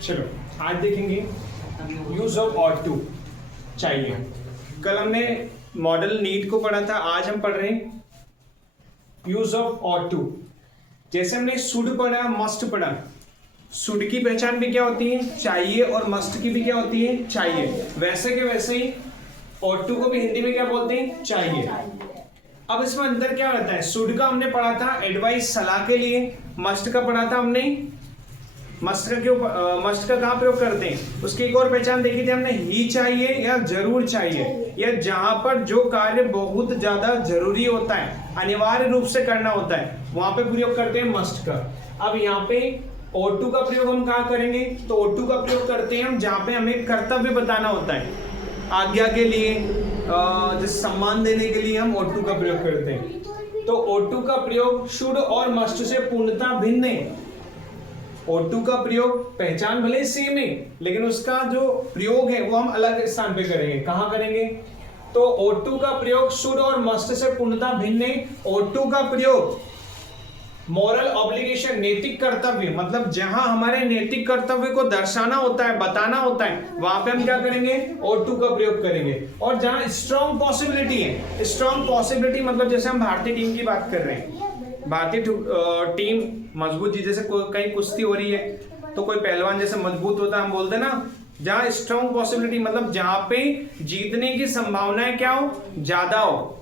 चलो आज देखेंगे यूज ऑफ ऑट टू चाहिए। कल हमने मॉडल नीड को पढ़ा था, आज हम पढ़ रहे हैं यूज ऑफ ऑट टू। जैसे हमने शुड पढ़ा, मस्ट पढ़ा। शुड की पहचान भी क्या होती है? चाहिए। और मस्ट की भी क्या होती है? चाहिए। वैसे के वैसे ही ऑट टू को भी हिंदी में क्या बोलते हैं? चाहिए। अब इसमें अंदर क्या रहता है? शुड का हमने पढ़ा था एडवाइस, सलाह के लिए। मस्ट का पढ़ा था हमने, मस्ट का कहाँ प्रयोग करते हैं? उसकी एक और पहचान देखी थी हमने, ही चाहिए या जरूर चाहिए, या जहां पर जो कार्य बहुत ज्यादा जरूरी होता है, अनिवार्य रूप से करना होता है, वहां पे प्रयोग करते हैं मस्ट का। अब यहाँ पे ऑट टू का प्रयोग हम कहाँ करेंगे? तो ऑट टू का प्रयोग करते हैं हम जहाँ पे हमें कर्तव्य बताना होता है, आज्ञा के लिए, जैसे सम्मान देने के लिए हम ऑट टू का प्रयोग करते हैं। तो ऑट टू का प्रयोग शुड और मस्ट से पूर्णतः भिन्न है। ऑट टू का प्रयोग पहचान भले सेम है, लेकिन उसका जो प्रयोग है वो हम अलग स्थान पे करेंगे। कहाँ करेंगे? तो ऑट टू का प्रयोग शुड और मस्ट से पूर्णतः भिन्न है। ऑट टू का प्रयोग मॉरल ऑब्लिगेशन, नैतिक कर्तव्य, मतलब जहां हमारे नैतिक कर्तव्य को दर्शाना होता है, बताना होता है, वहां पे हम क्या करेंगे? ऑट टू का प्रयोग करेंगे। और जहां स्ट्रॉन्ग पॉसिबिलिटी है, स्ट्रॉन्ग पॉसिबिलिटी मतलब जैसे हम भारतीय टीम की बात कर रहे हैं, भारतीय टीम मजबूत, जैसे कहीं कुश्ती हो रही है तो कोई पहलवान जैसे मजबूत होता है, हम बोलते हैं ना, जहां स्ट्रॉन्ग पॉसिबिलिटी मतलब जहां पे जीतने की संभावनाएं क्या हो? ज्यादा हो।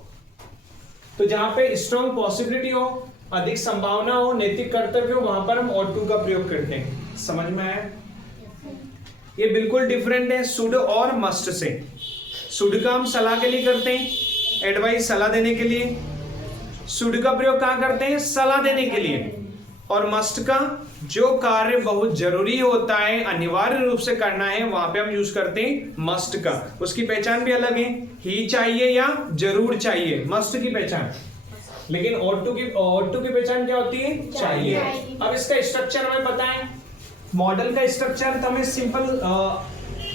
तो जहां पे स्ट्रॉन्ग पॉसिबिलिटी हो, अधिक संभावना हो, नैतिक कर्तव्य हो, वहां पर हम ऑट टू का प्रयोग करते हैं। समझ में आया? ये बिल्कुल डिफरेंट है शुड और मस्ट से। शुड का हम सलाह के लिए करते हैं, एडवाइस, सलाह देने के लिए। शुड का प्रयोग कहां करते हैं? सलाह देने के लिए। और मस्ट का जो कार्य बहुत जरूरी होता है, अनिवार्य रूप से करना है, वहां पे हम यूज करते हैं मस्ट का। उसकी पहचान भी अलग है, ही चाहिए या जरूर चाहिए, मस्ट की पहचान। लेकिन ऑट टू की पहचान क्या होती है? चाहिए। अब इसका स्ट्रक्चर हमें पता है, मॉडल का स्ट्रक्चर तो हमें सिंपल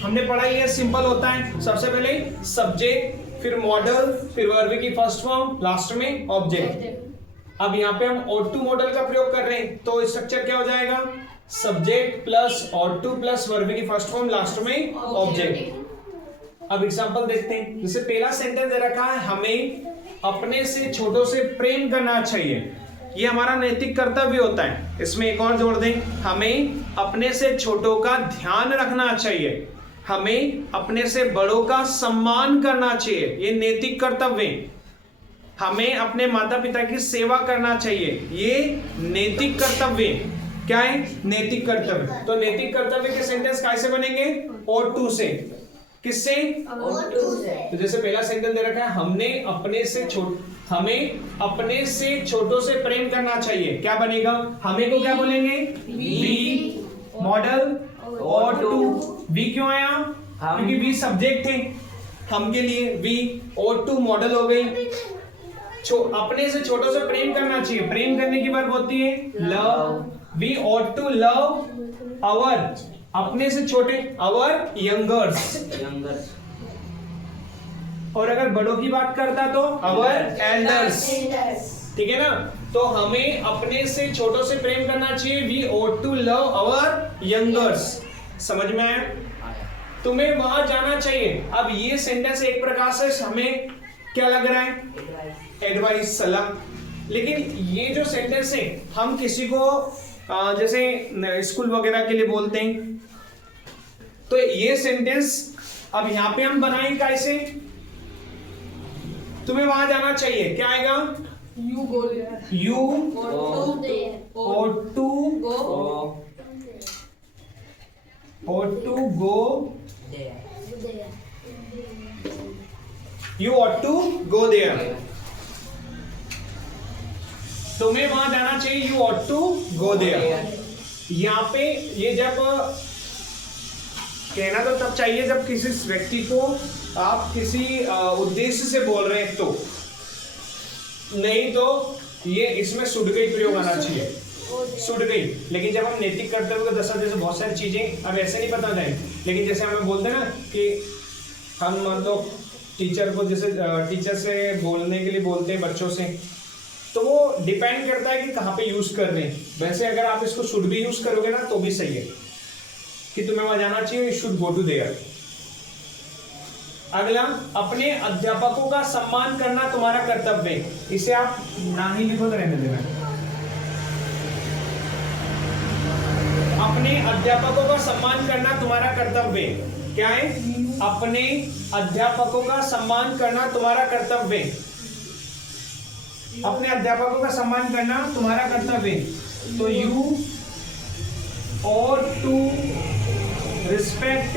हमने पढ़ा ही है, सिंपल होता है। सबसे पहले सब्जेक्ट, फिर मॉडल, फिर वर्ब की फर्स्ट फॉर्म, लास्ट में ऑब्जेक्ट। अब यहाँ पे हम ऑट टू मॉडल का प्रयोग कर रहे हैं, तो स्ट्रक्चर क्या हो जाएगा? Subject plus ought to plus verb की फर्स्ट फॉर्म, लास्ट में ऑब्जेक्ट। अब एग्जांपल देखते हैं। जैसे पहला सेंटेंस दे रखा है, हमें अपने से छोटों से प्रेम करना चाहिए। ये हमारा नैतिक कर्तव्य होता है। इसमें एक और जोड़ दें, हमें अपने से छोटों का ध्यान रखना चाहिए, हमें अपने से बड़ों का सम्मान करना चाहिए, ये नैतिक कर्तव्य। हमें अपने माता पिता की सेवा करना चाहिए, ये नैतिक कर्तव्य। क्या है? नैतिक कर्तव्य। तो नैतिक कर्तव्य के सेंटेंस कैसे बनेंगे? ऑट टू से। किससे? ऑट टू से। तो जैसे पहला सेंटेंस दे रखा है, हमें अपने से छोटों से प्रेम करना चाहिए, क्या बनेगा? हमें को क्या बोलेंगे? We. Modal ought to. We क्यों आया? क्योंकि वी सब्जेक्ट थे, हम के लिए वी। ऑट टू मॉडल हो गई। अपने से छोटों से प्रेम करना चाहिए, प्रेम करने की वर्ब होती है love. We ought to love our, अपने से छोटे, आवर यंगर्स। और अगर बड़ों की बात करता तो आवर एल्डर्स। ठीक है ना? तो हमें अपने से छोटों से प्रेम करना चाहिए, we ought to love our youngers. समझ में आया? तुम्हें वहां जाना चाहिए। अब ये सेंटेंस एक प्रकार से हमें क्या लग रहा है? एडवाइस, सलाह। लेकिन ये जो सेंटेंस है, हम किसी को जैसे स्कूल वगैरह के लिए बोलते हैं, तो ये सेंटेंस अब यहां पे हम बनाएं कैसे? तुम्हें वहां जाना चाहिए, क्या आएगा? You ought to go You ought to go there. तुम्हें वहां जाना चाहिए, you ought to go there. यहाँ पे ये जब कहना तो तब चाहिए जब किसी व्यक्ति को आप किसी उद्देश्य से बोल रहे हैं, तो नहीं तो ये इसमें शुड का ही प्रयोग आना चाहिए, शुड का ही। लेकिन जब हम नैतिक कर्तव्य को दर्शा, जैसे बहुत सारी चीजें अब ऐसे नहीं पता जाए, लेकिन जैसे हमें बोलते हैं ना कि हम मतलब टीचर को, जैसे टीचर से बोलने के लिए बोलते हैं बच्चों से, तो वो डिपेंड करता है कि कहाँ पे यूज कर रहे हैं। वैसे अगर आप इसको शुड भी यूज करोगे ना तो भी सही है। कि तुम्हें वहां जाना चाहिए, you should go to there. अगला, अपने अध्यापकों का सम्मान करना तुम्हारा कर्तव्य है। इसे आप ना ही लिखो तो रहने देना। अपने अध्यापकों का सम्मान करना तुम्हारा कर्तव्य है। क्या है? अपने अध्यापकों का सम्मान करना तुम्हारा कर्तव्य है। अपने अध्यापकों का सम्मान करना तुम्हारा कर्तव्य है। तो यू और टू रिस्पेक्ट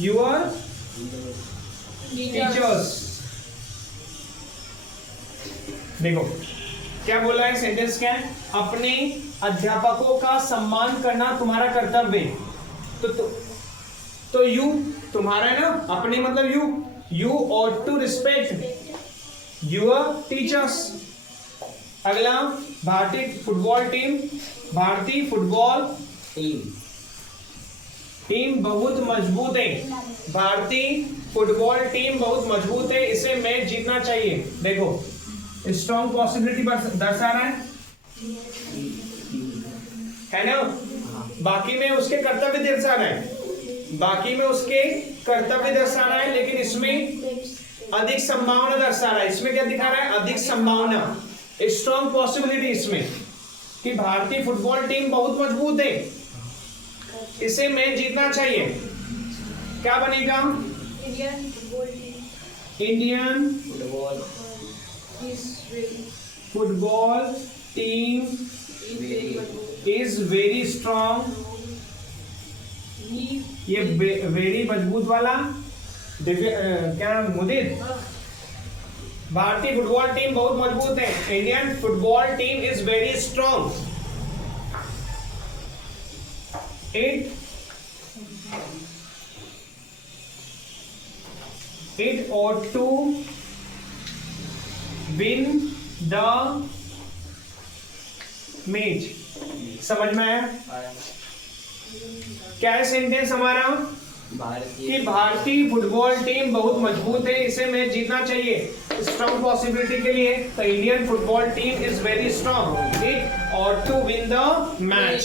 योर टीचर्स। देखो क्या बोला है, सेंटेंस क्या है? अपने अध्यापकों का सम्मान करना तुम्हारा कर्तव्य है। तो यू तुम्हारा है ना, अपने मतलब you ought to respect your teachers. अगला, भारतीय फुटबॉल टीम बहुत मजबूत है। भारतीय फुटबॉल टीम बहुत मजबूत है, इसे मैच जीतना चाहिए। देखो स्ट्रॉन्ग पॉसिबिलिटी दर्शा रहा है ना। बाकी में उसके कर्तव्य दर्शा रहा है, बाकी में उसके कर्तव्य दर्शा रहा है, लेकिन इसमें अधिक संभावना दर्शा रहा है। इसमें क्या दिखा रहा है? अधिक संभावना, स्ट्रॉन्ग पॉसिबिलिटी इसमें कि भारतीय फुटबॉल टीम बहुत मजबूत है, इसे मैच जीतना चाहिए। क्या बनेगा? Indian football team is very strong. ये वेरी मजबूत वाला क्या मुदित? भारतीय फुटबॉल टीम बहुत मजबूत है। Indian football team is very strong. It ought to win the match. समझ में आया? क्या है सेंटेंस हमारा? कि भारतीय फुटबॉल टीम बहुत मजबूत है, इसे मैच जीतना चाहिए। स्ट्रॉन्ग पॉसिबिलिटी के लिए तो Indian football team is very strong. It ought to win the match.